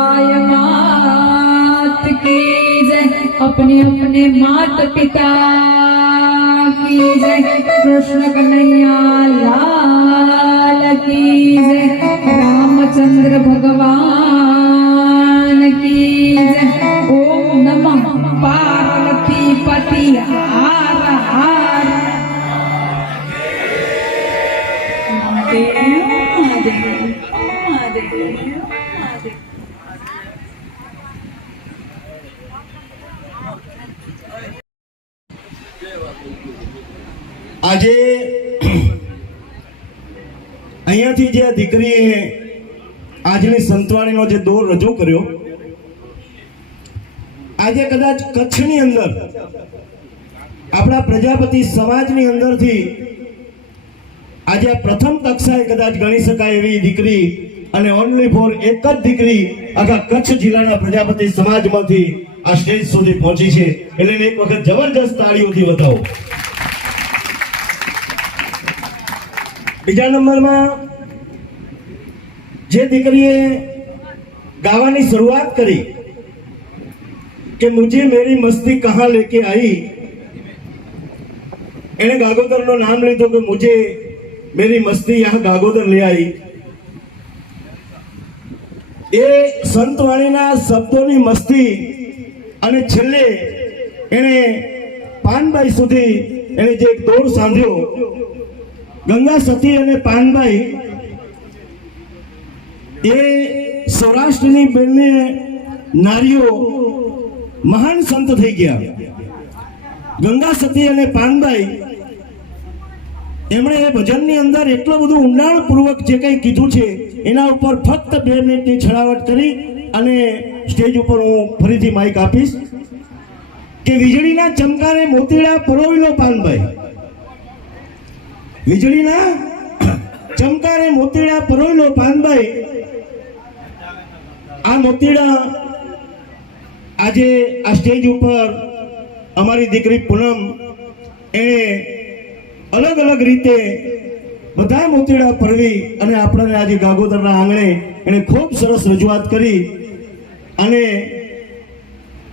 My मात की जय। अपने अपने मात पिता की जय। कृष्ण कन्हैया लाल की जय। रामचंद्र भगवान की जय। ओम नमः पार्वती पति हार हार। महादेव महादेव महादेव। આજે અહીંયાથી જે દીકરીએ આજની સંતવાણીનો જે દોર રજૂ કર્યો, આજે કદાચ કચ્છની અંદર, આપણા પ્રજાપતિ સમાજની અંદરથી આજે પ્રથમ કક્ષાએ કદાચ ગણી શકાય એવી દીકરી અને ઓનલી ફોર એક જ દીકરી આખા કચ્છ જિલ્લાના પ્રજાપતિ સમાજમાંથી આ સ્ટેજ સુધી પહોંચી છે. એટલે એક વખત જબરજસ્ત તાળીઓથી બતાવો. બીજા નંબરમાં જે દીકરીએ ગાવાની શરૂઆત કરી કે મુજે મેરી મસ્તી કહા લેકે આઈ, એણે ગાગોદરનું નામ લીધો કે મુજે મેરી મસ્તી યહાં ગાગોદર લે આવી એ સંતવાણીના શબ્દોની મસ્તી અને છેલ્લે એણે પાનબાઈ સુધી એને જે દોર સાંધ્યો ગંગા સતી અને પાનબાઈ એ સૌરાષ્ટ્રની બંને નારીઓ મહાન સંત થઈ ગયા. ગંગા સતી અને પાનબાઈ એમણે એ ભજનની અંદર એટલું બધું ઊંડાણપૂર્વક જે કંઈ કીધું છે, એના ઉપર ફક્ત બે મિનિટની છળાવટ કરી અને સ્ટેજ ઉપર હું ફરીથી માઇક આપીશ કે વીજળીના ચમકારે મોતીડા પરોવી લો પાનભાઈ. વીજળીના ચમકારે મોતીડા પરોયલો પાનભાઈ આ મોતીડા આજે આ સ્ટેજ ઉપર અમારી દીકરી પૂનમ એણે અલગ અલગ રીતે બધા મોતીડા પરવી અને આપણને આજે ગાગોદરના આંગણે એણે ખૂબ સરસ રજૂઆત કરી અને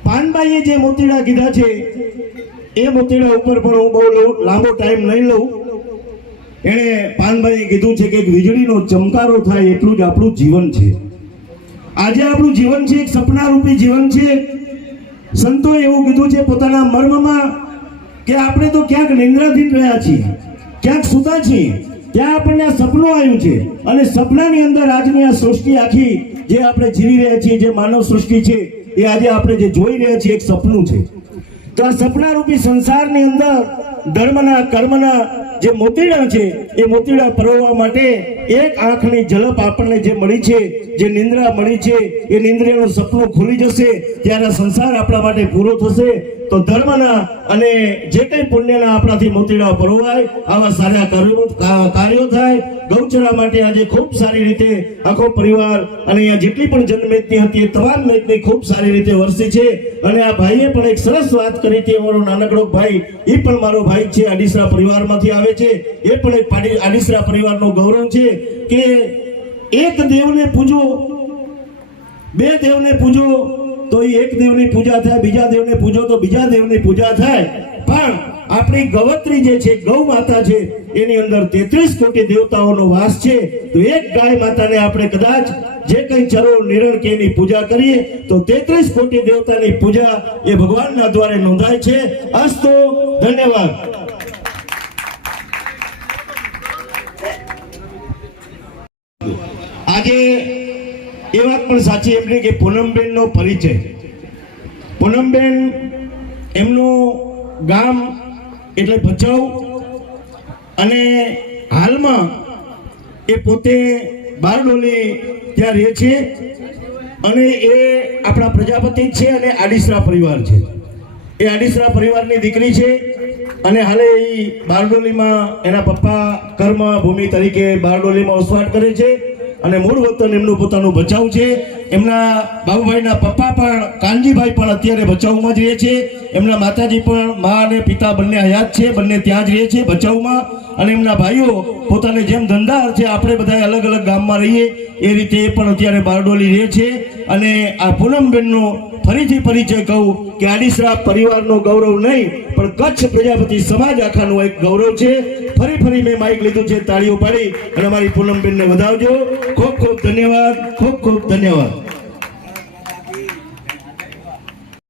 પાનબાઈએ જે મોતીડા કીધા છે, એ મોતીડા ઉપર પણ હું બહુ લાંબો ટાઈમ નહીં લઉં. એણે પાનભાઈએ કીધું છે કે વીજળીનો ચમકારો થાય એટલું જ આપણું જીવન છે. આજે આપણું જીવન છે, એક સપનારૂપી જીવન છે. સંતોએ એવું કીધું છે પોતાના મર્મમાં કે આપણે તો ક્યાંક નિંદ્રાધીન રહ્યા છીએ, ક્યાંક સુતા છીએ, ત્યાં આપણને આ સપનું આવ્યું છે. અને સપનાની અંદર આજની આ સૃષ્ટિ આખી જે આપણે જીવી રહ્યા છીએ, જે માનવ સૃષ્ટિ છે, એ આજે આપણે જે જોઈ રહ્યા છીએ, એક સપનું છે. તો આ સપનારૂપી સંસારની અંદર ધર્મના, કર્મના જે મોતીડા છે એ મોતીડા પરોવવા માટે એક આંખની ઝલપ આપણને જે મળી છે, જે નિંદ્રા મળી છે, એ નિંદ્રિયાનું સપનું ખુલી જશે ત્યારે સંસાર આપણા માટે પૂરો થશે. તો ધર્મના અને જે કંઈ પુણ્યના આપણાથી મોતીડા પરોવાય, આવા સારા કાર્યો કાર્યો થાય. ગૌચરા માટે આજે ખૂબ સારી રીતે આખો પરિવાર અને અહીંયા જેટલી પણ જન્મેતની હતી, એ તમામ મેદની ખૂબ સારી રીતે વરસી છે. અને આ ભાઈએ પણ એક સરસ વાત કરી હતી, અમારો નાનકડો ભાઈ એ પણ મારો ભાઈ છે, આડીસરા પરિવારમાંથી આવે છે. એ પણ એક આડીસરા પરિવારનો ગૌરવ છે. કે એક દેવને પૂજો, બે દેવને પૂજો, તો એ એક દેવની પૂજા થાય, બીજા દેવને પૂજો, તો બીજા દેવની પૂજા થાય. પણ આપણી ગવત્રી જે છે, ગૌ માતા છે, એની અંદર તેત્રીસ કોટી દેવતાઓનો વાસ છે. તો એક ગાય માતાને આપણે કદાચ જે કંઈ ચરો, નિરણ કે એની પૂજા કરીએ, તો તેત્રીસ કોટી દેવતાની પૂજા એ ભગવાનના દ્વારે નોંધાય છે. અસ્તો, ધન્યવાદ આજે એ વાત પણ સાચી એમની કે પૂનમબેનનો પરિચય. પૂનમબેન એમનું ગામ એટલે ભચાઉ અને હાલમાં એ પોતે બારડોલી ત્યાં રહે છે અને એ આપણા પ્રજાપતિ છે અને આડીસરા પરિવાર છે. એ આડીસરા પરિવારની દીકરી છે અને હાલે એ બારડોલીમાં એના પપ્પા કર્મ ભૂમિ તરીકે બારડોલીમાં વસવાટ કરે છે. અને મૂળ વતન એમનું પોતાનું ભચાઉ છે. એમના બાબુભાઈના પપ્પા પણ, કાનજીભાઈ પણ અત્યારે ભચાઉમાં જ રહે છે. એમના માતાજી પણ મા અને પિતા બંને હયાત છે, બંને ત્યાં જ રહે છે ભચાઉમાં અને એમના ભાઈઓ પોતાને જેમ ધંધા છે, આપણે બધા અલગ અલગ ગામમાં રહીએ. એ રીતે એ પણ અત્યારે બારડોલી રહે છે. અને આ પૂનમબેનનો ફરીથી પરિચય કહું કે આડીસરા પરિવારનો ગૌરવ નહીં પણ કચ્છ પ્રજાપતિ સમાજ આખાનું એક ગૌરવ છે. ફરી ફરી મેં માઇક લીધું છે, તાળીઓ પાડી અને અમારી પૂનમબેનને વધાવજો. ખૂબ ખૂબ ધન્યવાદ, ખૂબ ખૂબ ધન્યવાદ.